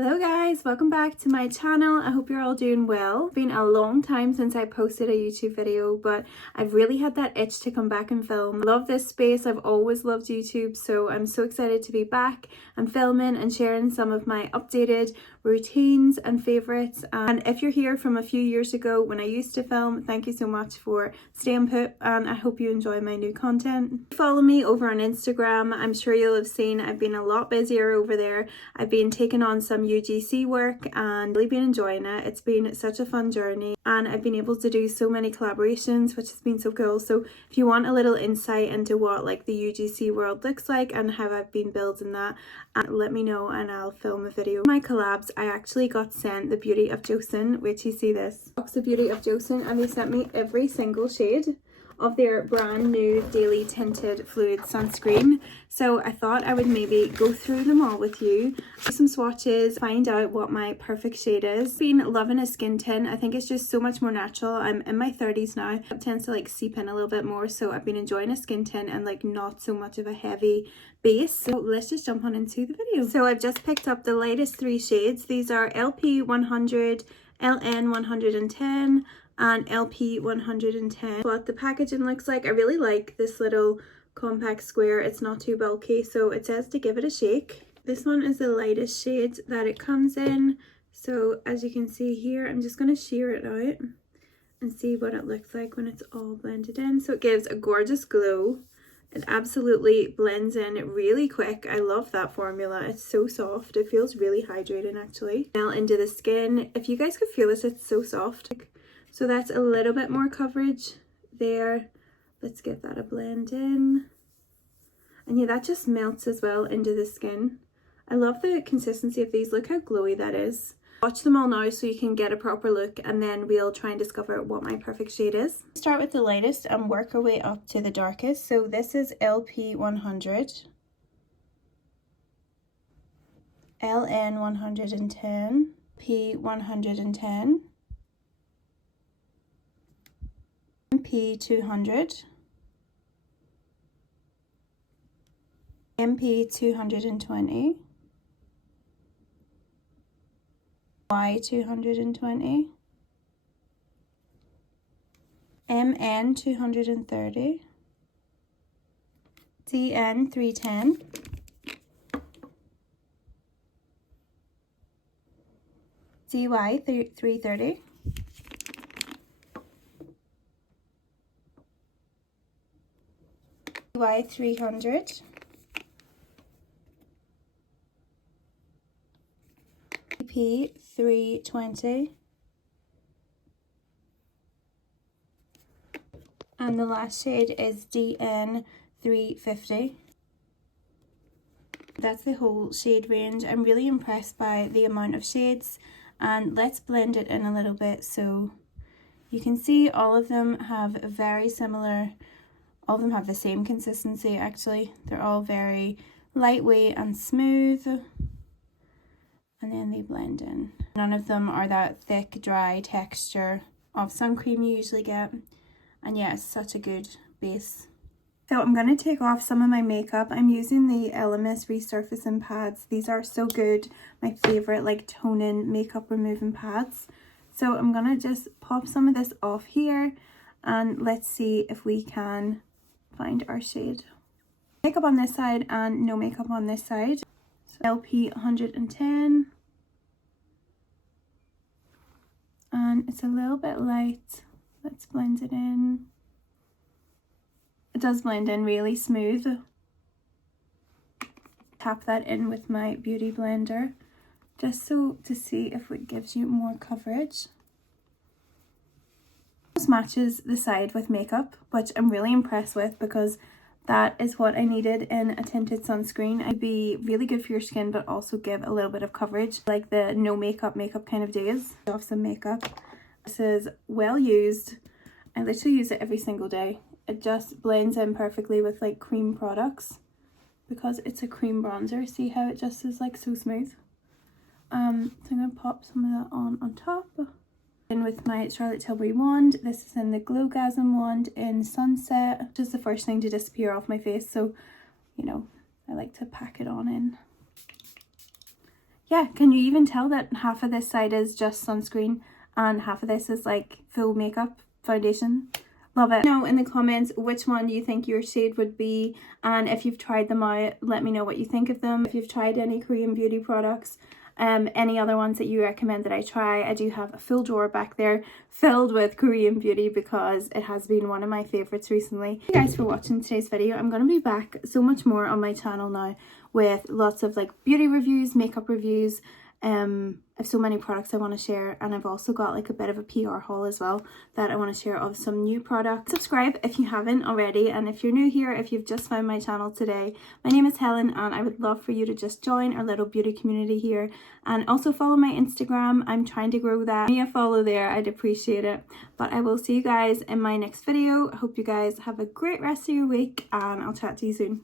Hello guys, welcome back to my channel. I hope you're all doing well. It's been a long time since I posted a YouTube video, but I've really had that itch to come back and film. I love this space. I've always loved YouTube, so I'm so excited to be back and filming and sharing some of my updated routines and favorites. And if you're here from a few years ago when I used to film, thank you so much for staying put, and I hope you enjoy my new content. Follow me over on Instagram. I'm sure you'll have seen I've been a lot busier over there. I've been taking on some UGC work and really been enjoying it. It's been such a fun journey and I've been able to do so many collaborations, which has been so cool. So if you want a little insight into what like the UGC world looks like and how I've been building that, let me know and I'll film a video. My collabs, I actually got sent the Beauty of Joseon, which you see this box of Beauty of Joseon, and they sent me every single shade of their brand new daily tinted fluid sunscreen. So I thought I would maybe go through them all with you, do some swatches, find out what my perfect shade is. Been loving a skin tint. I think it's just so much more natural. I'm in my 30s now. It tends to like seep in a little bit more, so I've been enjoying a skin tint and like not so much of a heavy base. So let's just jump on into the video. So I've just picked up the lightest three shades. These are LP 100, LN 110, and LP 110. What the packaging looks like, I really like this little compact square. It's not too bulky, so it says to give it a shake. This one is the lightest shade that it comes in. So as you can see here, I'm just going to sheer it out and see what it looks like when it's all blended in. So it gives a gorgeous glow. It absolutely blends in really quick. I love that formula. It's so soft. It feels really hydrating actually. Melt into the skin. If you guys could feel this, it's so soft. So that's a little bit more coverage there. Let's give that a blend in. And yeah, that just melts as well into the skin. I love the consistency of these. Look how glowy that is. Watch them all now so you can get a proper look, and then we'll try and discover what my perfect shade is. Start with the lightest and work our way up to the darkest. So this is LP 100, LN 110, P 110, MP 200, MP 220, Y 220, MN 230, DN 310, DY 330, Y 300, P 320, and the last shade is DN 350. That's the whole shade range. I'm really impressed by the amount of shades, and let's blend it in a little bit. So you can see all of them have very similar, all of them have the same consistency actually. They're all very lightweight and smooth, and then they blend in. None of them are that thick, dry texture of sun cream you usually get. And yeah, it's such a good base. So I'm going to take off some of my makeup. I'm using the Elemis resurfacing pads. These are so good. My favorite like toning makeup removing pads. So I'm going to just pop some of this off here, and let's see if we can find our shade. Makeup on this side and no makeup on this side. So LP 110, and it's a little bit light. Let's blend it in. It does blend in really smooth. Tap that in with my beauty blender just so to see if it gives you more coverage. This matches the side with makeup, which I'm really impressed with because that is what I needed in a tinted sunscreen. It'd be really good for your skin, but also give a little bit of coverage, like the no makeup kind of days. Off some makeup. This is well used. I literally use it every single day. It just blends in perfectly with like cream products because it's a cream bronzer. See how it just is like so smooth. So I'm gonna pop some of that on top. In with my Charlotte Tilbury wand. This is in the Glowgasm wand in Sunset. Just the first thing to disappear off my face, so you know I like to pack it on in. yeah, can you even tell that half of this side is just sunscreen and half of this is like full makeup foundation? Love it. Know in the comments which one you think your shade would be, and if you've tried them out, let me know what you think of them. If you've tried any Korean beauty products, any other ones that you recommend that I try. I do have a full drawer back there filled with Korean beauty because it has been one of my favorites recently. Thank you guys for watching today's video. I'm going to be back so much more on my channel now with lots of like beauty reviews, makeup reviews. I have so many products I want to share, and I've also got like a bit of a PR haul as well that I want to share of some new products. Subscribe if you haven't already, and if you're new here, if you've just found my channel today, my name is Helen and I would love for you to just join our little beauty community here, and also follow my Instagram. I'm trying to grow that. Give me a follow there, I'd appreciate it. But I will see you guys in my next video. I hope you guys have a great rest of your week, and I'll chat to you soon.